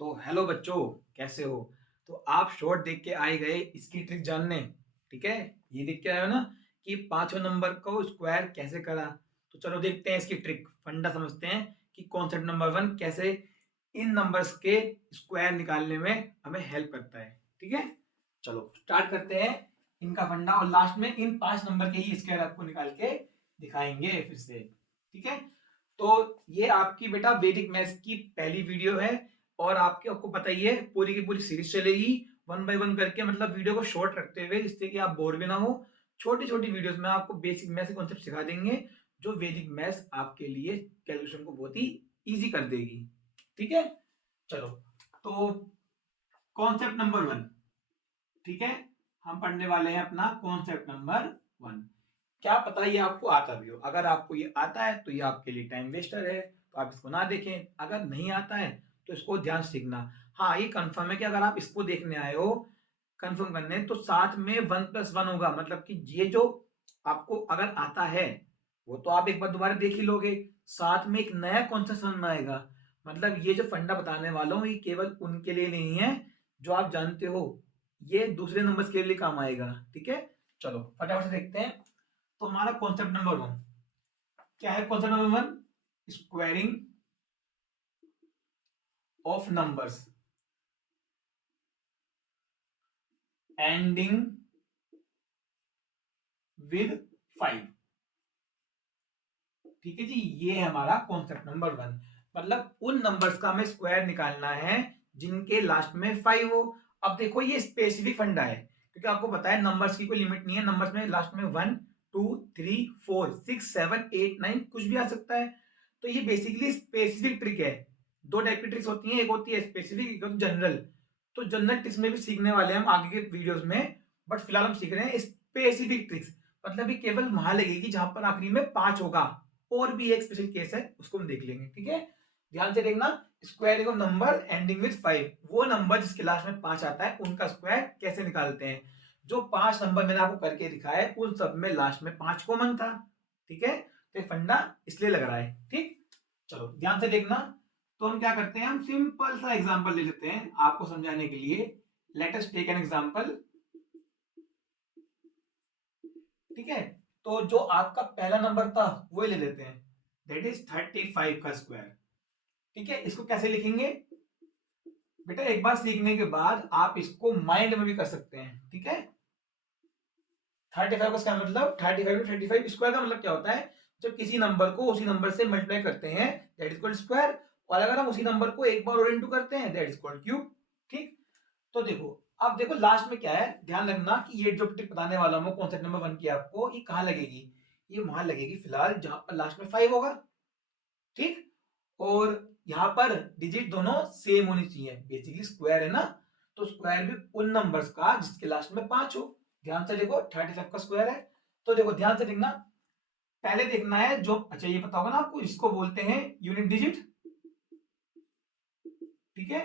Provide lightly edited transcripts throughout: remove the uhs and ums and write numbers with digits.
तो हेलो बच्चों, कैसे हो? तो आप शॉर्ट देख के आए गए इसकी ट्रिक जानने। ठीक है, ये देख के आए हो ना कि पांचवें नंबर को स्क्वायर कैसे करा। तो चलो देखते हैं इसकी ट्रिक, फंडा समझते हैं कि कॉन्सेप्ट नंबर वन कैसे इन नंबर्स के स्क्वायर निकालने में हमें हेल्प करता है। ठीक है, चलो स्टार्ट करते हैं इनका फंडा और लास्ट में इन पांच नंबर के ही स्क्वायर आपको निकाल के दिखाएंगे फिर से। ठीक है, तो ये आपकी बेटा वैदिक मैथ्स की पहली वीडियो है और आपको पता ही है पूरी की पूरी सीरीज चलेगी वन बाय वन करके, मतलब वीडियो को शॉर्ट रखते हुए जिससे कि आप बोर भी ना हो। छोटी छोटी वीडियोस में आपको बेसिक मैथ्स के कॉन्सेप्ट सिखा देंगे जो वैदिक मैथ्स आपके लिए कैलकुलेशन को बहुत ही इजी कर देगी। ठीक है, चलो तो कॉन्सेप्ट नंबर वन। ठीक है, हम पढ़ने वाले हैं अपना कॉन्सेप्ट नंबर वन। क्या पता ये आपको आता भी हो, अगर आपको ये आता है तो ये आपके लिए टाइम वेस्टर है, तो आप इसको ना देखें। अगर नहीं आता है तो इसको ध्यान से सीखना। हाँ, ये कंफर्म है कि अगर आप इसको देखने आए हो कंफर्म करने, तो साथ में वन प्लस वन होगा, मतलब कि ये जो आपको अगर आता है वो तो आप एक बार दोबारा देख ही लोगे, साथ में एक नया कॉन्सेप्ट समझ में आएगा। मतलब ये जो फंडा बताने वाला हूँ ये केवल उनके लिए नहीं है जो आप जानते हो, ये दूसरे नंबर्स के लिए काम आएगा। ठीक है, चलो फटाफट से देखते हैं। तो हमारा कॉन्सेप्ट नंबर वन क्या है? Concept number one, squaring of numbers ending with 5। ठीक है जी, ये है हमारा कॉन्सेप्ट नंबर वन। मतलब उन नंबर्स का हमें स्क्वायर निकालना है जिनके लास्ट में 5 हो। अब देखो ये स्पेसिफिक फंडा है क्योंकि आपको पता है नंबर्स की कोई लिमिट नहीं है, नंबर्स में लास्ट में 1 2 3 4 6 7 8 9 कुछ भी आ सकता है। तो ये बेसिकली स्पेसिफिक ट्रिक है। दो टाइप की ट्रिक्स होती हैं, एक होती है स्पेसिफिक, एक होती है जनरल। तो जनरल ट्रिक्स में भी सीखने वाले हैं हम आगे के वीडियोस में, बट फिलहाल हम सीख रहे हैं स्पेसिफिक ट्रिक्स। मतलब ये केवल वहां लगेगी जहां पर आखिरी में 5 होगा। और भी एक स्पेशल केस है उसको हम देख लेंगे। ठीक है, ध्यान से देखना। Squaring of number ending with 5, वो नंबर जिसके लास्ट में 5 आता है उनका स्क्वायर कैसे निकालते हैं। जो 5 नंबर मैंने आपको करके दिखाया है उन सब में लास्ट में 5 कॉमन था। ठीक है, तो फंडा इसलिए लग रहा है। ठीक, चलो ध्यान से देखना। तो हम क्या करते हैं, हम सिंपल सा एग्जांपल ले लेते हैं आपको समझाने के लिए। Let us take an example. ठीक है, तो जो आपका पहला नंबर था वो ले लेते हैं, दैट इज 35 का स्क्वायर। ठीक है, इसको कैसे लिखेंगे बेटा? एक बार सीखने के बाद आप इसको माइंड में भी कर सकते हैं। ठीक है, 35 का स्क्वायर मतलब 35 स्क्वायर का मतलब क्या होता है? जब किसी नंबर को उसी नंबर से मल्टीप्लाई करते हैं दैट इज कॉल्ड स्क्वायर, और अगर हम उसी नंबर को एक बार और इनटू करते हैं दैट इज कॉल्ड क्यूब। ठीक, तो देखो, अब देखो लास्ट में क्या है, ध्यान रखना कि ये जो ट्रिक बताने वाला हूं कॉन्सेप्ट नंबर वन की आपको, ये कहां लगेगी? ये वहां लगेगी फिलहाल जहां पर लास्ट में 5 होगा। ठीक, और यहां पर डिजिट दोनों सेम होनी चाहिए, बेसिकली स्क्वायर है ना, तो स्क्वायर भी उन नंबर्स का जिसके लास्ट में 5 हो। ध्यान से देखो 35 का स्क्वायर है। तो देखो ध्यान से देखना, पहले देखना है जो, अच्छा ये पता होगा ना आपको, इसको बोलते हैं यूनिट डिजिट। ठीक है,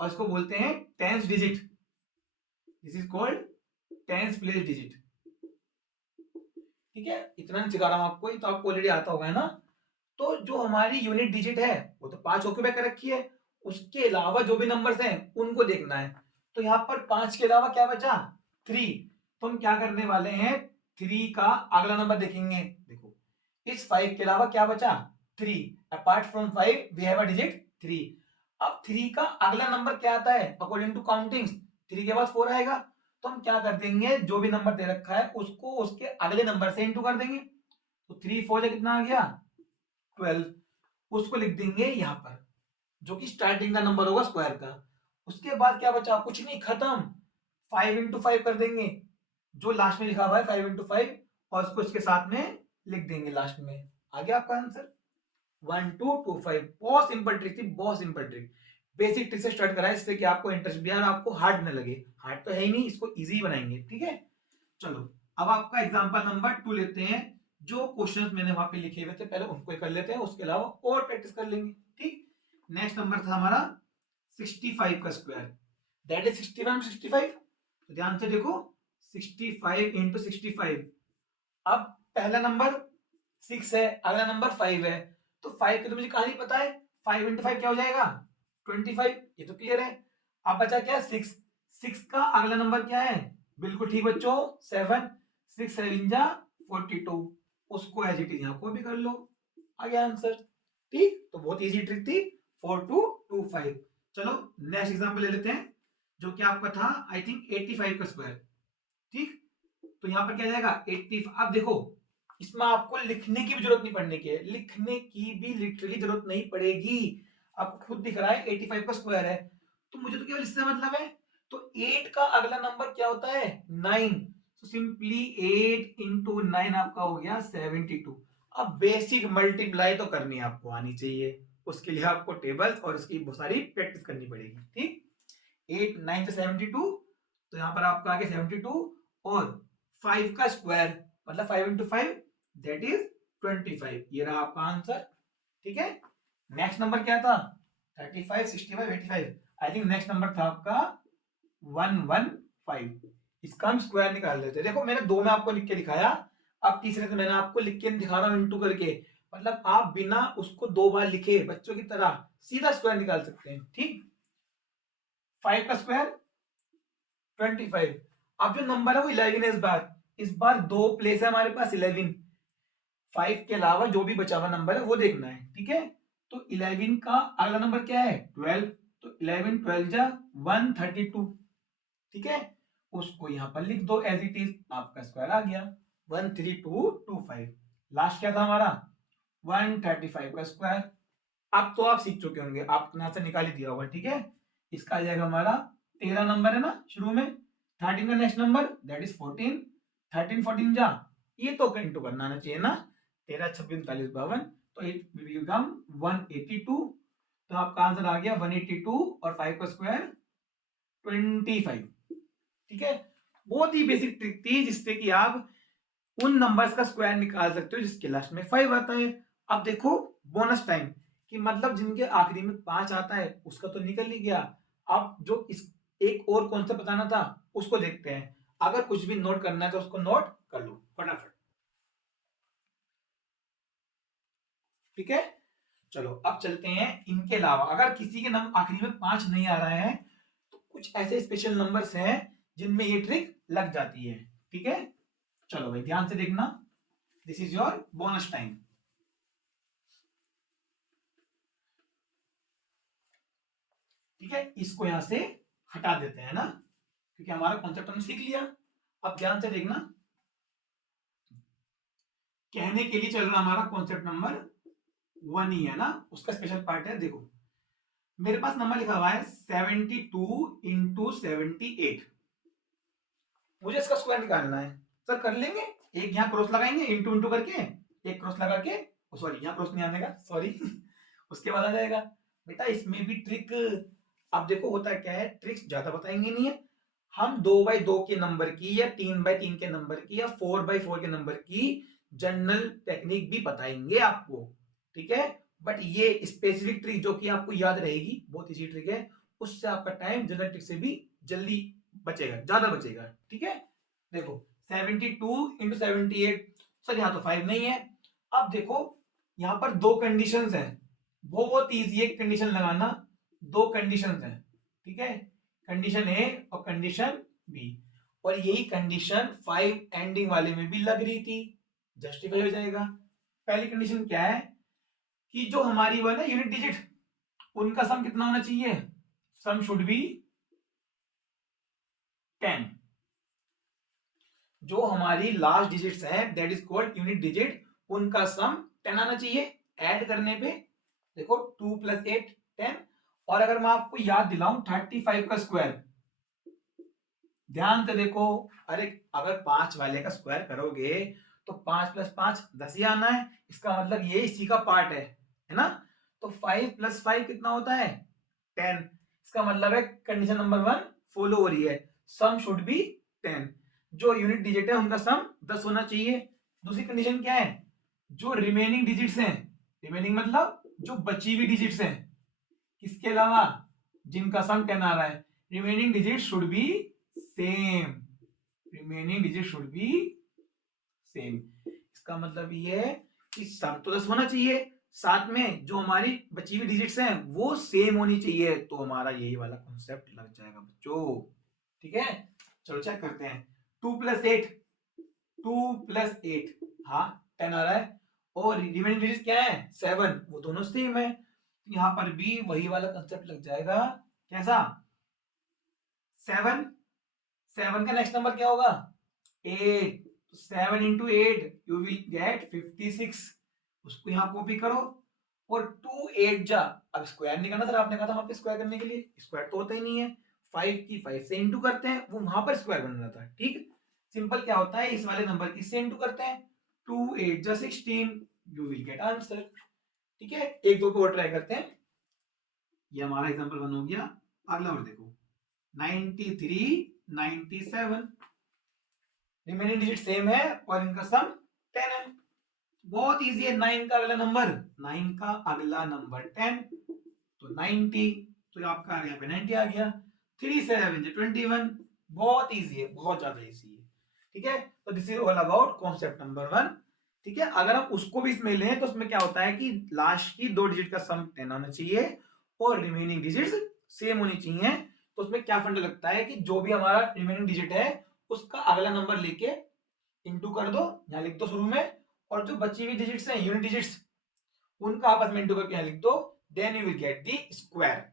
और इसको बोलते हैं tens digit. This is called tens place digit. ठीक है, इतना नहीं सिखा रहा हूं आपको, ये तो आपको ऑलरेडी आता होगा, है ना। तो जो हमारी यूनिट डिजिट है वो तो 5 होके कर रखी है, उसके अलावा जो भी नंबर्स हैं उनको देखना है। तो यहाँ पर 5 के अलावा क्या बचा? 3। तो हम क्या करने वाले हैं, 3 का अगला नंबर देखेंगे। देखो, इस 5 के अलावा क्या बचा? 3। Apart from 5 we have a digit 3। अब 3 का अगला नंबर क्या आता है अकॉर्डिंग टू काउंटिंग? 3 के बाद 4 आएगा। तो हम क्या कर देंगे, जो भी नंबर दे रखा है उसको उसके अगले नंबर से इंटू कर देंगे। तो 3 4 कितना आ गया? 12। उसको लिख देंगे यहां पर, जो कि स्टार्टिंग का नंबर होगा स्क्वायर का। उसके बाद क्या बचा? कुछ नहीं, खत्म। 5 into 5 कर देंगे, जो लास्ट में लिखा हुआ है 5 into 5, और उसको इसके साथ में लिख देंगे लास्ट में। आ गया आपका आंसर 1225। बहुत सिंपल ट्रिक थी, बहुत सिंपल ट्रिक। बेसिक ट्रिक से स्टार्ट करा है इससे कि आपको इंटरेस्ट भी और आपको हार्ड न लगे। हार्ड तो है ही नहीं, इसको इजी बनाएंगे। ठीक है, चलो अब आपका एग्जांपल नंबर 2 लेते हैं। जो क्वेश्चंस मैंने वहां पे लिखे हुए थे पहले उनको ही कर लेते हैं, उसके अलावा और प्रैक्टिस कर लेंगे। ठीक, नेक्स्ट नंबर था हमारा 65 का स्क्वायर, दैट इज 65। तो ध्यान से देखो, 65 into 65। अब पहला नंबर 6 है, अगला नंबर 5 है, तो 5 की तो मुझे कहानी पता है, 5 into 5 क्या हो जाएगा? 25, ये तो क्लियर है। अब बचा क्या? 6। 6 का अगला नंबर क्या है? बिल्कुल ठीक बच्चों, 7। 6 7 जा 42, उसको एज इट इज यहाँ को भी कर लो, आ गया आंसर। ठीक, तो बहुत इजी ट्रिक थी, 4225। चलो नेक्स्ट एग्जांपल ले लेते हैं, जो कि आपका था आई थिंक 85 का स्क्वायर। ठीक, तो यहाँ पर क्या जाएगा 80। अब देखो इसमें आपको लिखने की भी जरूरत नहीं पड़ने की है, लिखने की भी लिटरली जरूरत नहीं पड़ेगी। आपको खुद दिख रहा है 85 का स्क्वायर है, तो मुझे तो केवल इससे मतलब है। तो 8 का अगला नंबर क्या होता है? 9। तो सिंपली 8 इंटू 9 आपका हो गया 72। अब बेसिक मल्टीप्लाई तो करनी आपको आनी चाहिए, उसके लिए आपको टेबल्स और उसकी बहुत सारी प्रैक्टिस करनी पड़ेगी। ठीक, 8 9 से 72, तो यहाँ पर आपका आ गया 72, और 5 का स्क्वायर मतलब 5 इंटू 5 दैट इज 25। ये रहा आपका आंसर। ठीक है, नेक्स्ट नंबर क्या था? 35 65 85। आई थिंक नेक्स्ट नंबर था आपका 115। इसका हम स्क्वायर निकाल लेते हैं। देखो मैंने दो में आपको लिख के दिखाया, अब तीसरे से मैंने आपको लिख के दिखा रहा हूं इंटू करके, मतलब आप बिना उसको दो बार लिखे बच्चों की तरह सीधा स्क्वायर निकाल सकते हैं। ठीक, 5 का स्क्वायर 25। अब जो नंबर है वो 11 है। इस बार दो प्लेस है हमारे पास 11, 5 के अलावा जो भी बचा हुआ नंबर है वो देखना है। ठीक है, तो 11 का अगला नंबर क्या है? 12। तो 11 12 जा 132। ठीक है, उसको यहां पर लिख दो एज इट इज, आपका स्क्वायर आ गया 13225। लास्ट क्या था हमारा? 135 का स्क्वायर। अब तो आप सीख चुके होंगे, आपने यहां से निकाल ही दिया होगा। ठीक है, इसका आ जाएगा हमारा 13 नंबर है ना शुरू में, 13 का नेक्स्ट नंबर दैट इज 14। 13 14 जा, ये तो इंटू करना आना चाहिए ना, 13 26 39 52, तो इट विल बिकम 182। तो आपका आंसर आ गया 182, और 5 का स्क्वायर 25। ठीक है, बहुत ही बेसिक ट्रिक थी जिससे कि आप उन नंबर्स का स्क्वायर निकाल सकते हो जिसके लास्ट में 5 आता है। अब देखो बोनस टाइम, कि मतलब जिनके आखिरी में 5 आता है उसका तो निकल ही गया। अब जो इस एक और कॉन्सेप्ट बताना था उसको देखते हैं। अगर कुछ भी नोट करना है तो उसको नोट कर लो फटाफट। ठीक है, चलो अब चलते हैं। इनके अलावा अगर किसी के नंबर आखिरी में 5 नहीं आ रहा है तो कुछ ऐसे स्पेशल नंबर्स हैं जिनमें ये ट्रिक लग जाती है। ठीक है, चलो भाई ध्यान से देखना, this is your bonus time. ठीक है, इसको यहां से हटा देते हैं ना, क्योंकि हमारा कॉन्सेप्ट हमने सीख लिया। अब ध्यान से देखना, कहने के लिए चल रहा हमारा कॉन्सेप्ट नंबर 1 ही है ना, उसका स्पेशल पार्ट है। देखो मेरे पास नंबर लिखा हुआ है 72 इंटू 78, मुझे इसका स्क्वायर निकालना है। सर कर लेंगे, एक यहाँ क्रॉस लगाएंगे इंटू इंटू करके, एक क्रॉस लगा के, सॉरी यहाँ क्रॉस नहीं आने का, सॉरी उसके बाद आ जाएगा। बेटा इसमें भी ट्रिक, अब देखो होता क्या है, ट्रिक्स ज्यादा बताएंगे नहीं है हम, 2x2 के नंबर की या 3x3 के नंबर की या 4x4 के नंबर की जनरल टेक्निक भी बताएंगे आपको। ठीक है, बट ये स्पेसिफिक ट्रिक जो कि आपको याद रहेगी, बहुत इजी ट्रिक है, उससे आपका टाइम जनरल ट्रिक से भी जल्दी बचेगा, ज्यादा बचेगा। ठीक है, देखो 72 इंटू 78, सर यहाँ तो 5 नहीं है। अब देखो यहाँ पर दो कंडीशंस हैं, बहुत इजी है कंडीशन लगाना, दो कंडीशंस हैं। ठीक है, कंडीशन ए और कंडीशन बी, और यही कंडीशन 5 एंडिंग वाले में भी लग रही थी, जस्टिफाई हो जाएगा। पहली कंडीशन क्या है कि जो हमारी वो है ना यूनिट डिजिट, उनका सम कितना होना चाहिए? Sum should be 10। जो हमारी लास्ट डिजिट्स हैं that is called unit digit, उनका सम 10 आना चाहिए। ऐड करने पे देखो 2 + 8 10, और अगर मैं आपको याद दिलाऊं 35 का स्क्वायर, ध्यान से देखो, अरे अगर 5 वाले का स्क्वायर करोगे तो 5 + 5 10 ही आना है, इसका मतलब ये इसी का पार्ट है ना। तो 5 + 5 कितना होता है? 10। इसका मतलब है कंडीशन नंबर 1 फॉलो हो रही है, सम शुड बी 10, जो यूनिट डिजिट है उनका सम 10 होना चाहिए। दूसरी कंडीशन क्या है? जो रिमेनिंग डिजिट्स हैं, रिमेनिंग मतलब जो बची हुई डिजिट्स हैं, इसके अलावा जिनका सम 10 आ रहा है, remaining digit should be same, remaining digit should be same. इसका मतलब ये है कि सम तो 10 होना चाहिए, साथ में जो हमारी बची हुई डिजिट्स हैं वो सेम होनी चाहिए, तो हमारा यही वाला कॉन्सेप्ट लग जाएगा बच्चों। ठीक है, चलो चेक करते हैं। 2 + 8, 2 + 8, हाँ 10 आ रहा है। और रिमेनिंग डिजिट क्या है 7, वो दोनों सेम है। यहाँ पर भी वही वाला कंसेप्ट लग जाएगा। कैसा? 7, 7 का नेक्स्ट नंबर क्या होगा 8, 7 × 8 यू विल गेट 56। उसको यहाँ कॉपी करो और 2 8 जा, अब स्क्वायर नहीं करना सर, आपने कहा था वहां पे स्क्वायर करने के लिए, स्क्वायर तो होता ही नहीं है। 5 की 5 से इंटू करते हैं, वो वहां पर स्क्वायर बन रहा था। ठीक, सिंपल क्या होता है, इस वाले नंबर की से इंटू करते हैं, 2 8 जा 16, यू विल गेट आंसर। ठीक है, एक दो को और ट्राई करते हैं। ये हमारा एग्जांपल 1 हो गया। अगला और देखो 93 97, रिमेनिंग डिजिट सेम है और इनका सम 10 है। बहुत इजी है। 9 का अगला नंबर 9 का अगला नंबर 10, तो 90, तो आपका यहाँ पे 90 आ गया। 3 7 21, बहुत इजी है, बहुत ज्यादा इजी है। ठीक है, तो this is all about concept number 1। ठीक है, अगर हम उसको भी इसमें लें तो उसमें क्या होता है कि लास्ट की 2 डिजिट का सम 10 होना चाहिए और रिमेनिंग डिजिट्स सेम होनी चाहिए। तो उसमें क्या फंडा लगता है कि जो भी हमारा रिमेनिंग डिजिट है उसका अगला नंबर लेके इंटू कर दो, यहाँ लिख दो शुरू में, और जो बची हुई डिजिट्स हैं यूनिट डिजिट्स उनका आपस में इंटू करके यहाँ लिख दो, then you will get the square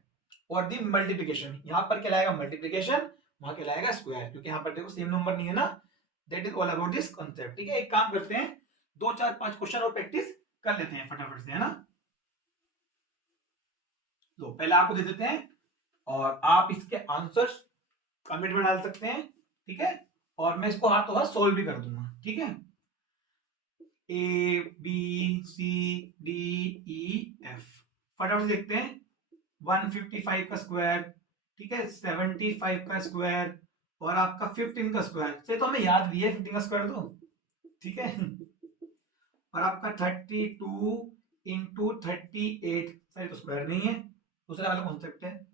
और द मल्टीप्लिकेशन। यहाँ पर क्या लाएगा मल्टीप्लिकेशन, वहां क्या लाएगा स्क्वायर, क्योंकि यहाँ पर देखो सेम नंबर नहीं है ना। That is all about this concept. ठीक है, एक काम करते हैं, 2 4 5 क्वेश्चन और प्रैक्टिस कर लेते हैं फटाफट से, है ना। तो पहले आपको दे देते हैं और आप इसके आंसर्स कमेंट में डाल सकते हैं। ठीक है, और मैं इसको हाथों हाथ सोल्व भी कर दूंगा। ठीक है, A B C D E F, फटाफट से देखते हैं। 155 का स्क्वायर, ठीक है, 75 का स्क्वायर और आपका 15 का स्क्वायर से तो हमें याद भी है 15 का स्क्वायर तो। ठीक है, और आपका 32 × 38, सर तो स्क्वायर नहीं है, दूसरा वाला कॉन्सेप्ट है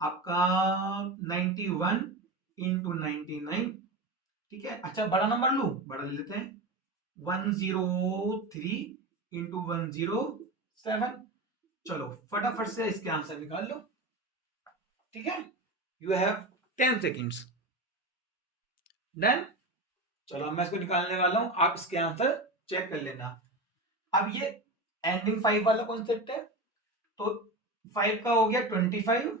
आपका 91 × 99। ठीक है, अच्छा बड़ा नंबर लू, बड़ा ले लेते हैं 103 × 107। चलो फटाफट से इसके आंसर निकाल लो। ठीक है, यू हैव 10 सेकेंड्स। डन, चलो मैं इसको निकालने वाला हूं, आप इसके आंसर चेक कर लेना। अब ये एंडिंग 5 वाला कॉन्सेप्ट है, तो 5 का हो गया 25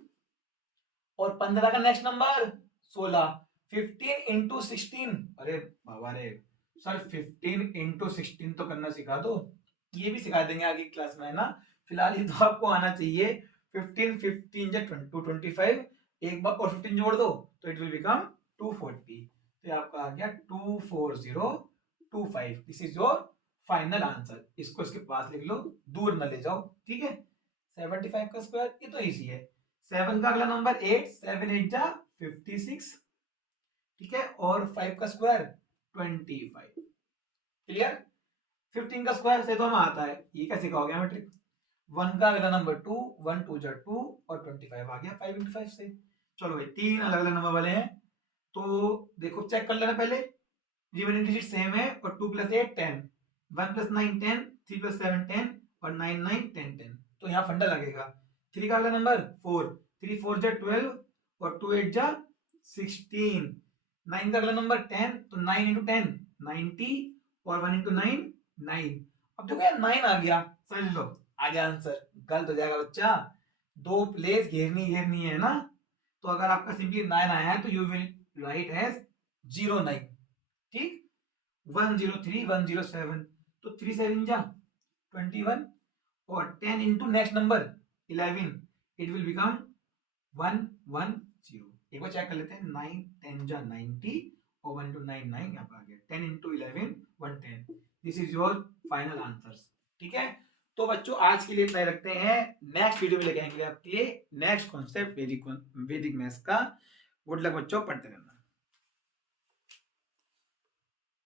और 15 का नेक्स्ट नंबर 16। 15 × 16, अरे बाबा रे सर 15 × 16 तो करना सिखा दो, ये भी सिखा देंगे आगे क्लास में, है ना। फिलहाल ये तो आपको आना चाहिए। 15 15 या 225, एक बार और 15 जोड़ दो तो इट विल बिकम 240, तो आपका आ गया 24025। This is your final answer. इसको इसके पास लिख लो, दूर न ले जाओ। ठीक है, 75 का स्क्वायर ये तो इजी है। 7 का अगला नंबर 8, 7 8 जा 56। ठीक है, और 5 का स्क्वायर 25। क्लियर। 15 का स्क्वायर से तो हमें आता है, ये कैसे का हो गया मैट्रिक। 1 का अगला नंबर 2, 1 2 जा 2 और 25 आ गया 5 × 5 से। चलो भाई 3 अलग अलग नंबर वाले हैं, तो देखो चेक कर लेना पहले, रिमेनिंग डिजिट सेम है और 2 + 8 10, 1 + 9 10, 3 + 7 10 और 9 9 10 10, तो यहाँ फंडा लगेगा। 3 का अगला नंबर 4, 3 4 जा 12 और 2 8 जा 16। 9 का अगला नंबर 10, तो 9 × 10 90 और 1 × 9 9। अब देखो यार 9 आ गया, समझ लो आ गया आंसर। गलत हो जाएगा बच्चा, 2 प्लेस घेरनी घेरनी है ना। तो अगर आपका सिंपली 9 आया है तो यू विल राइट एज 09। ठीक, 103 107, तो 3 7 जा 21 और 10 into next number 11, it will become 110। एक बार चेक कर लेते हैं, 9 10 जा 90 और 1 × 9 9, यहाँ पर आ गया 10 × 11 110। This is your final answers. ठीक है, तो बच्चों आज के लिए इतना ही रखते हैं। नेक्स्ट वीडियो में लेके आएंगे आपके लिए नेक्स्ट कॉन्सेप्ट वैदिक मैथ्स का। गुड लक बच्चों, पढ़ते रहना।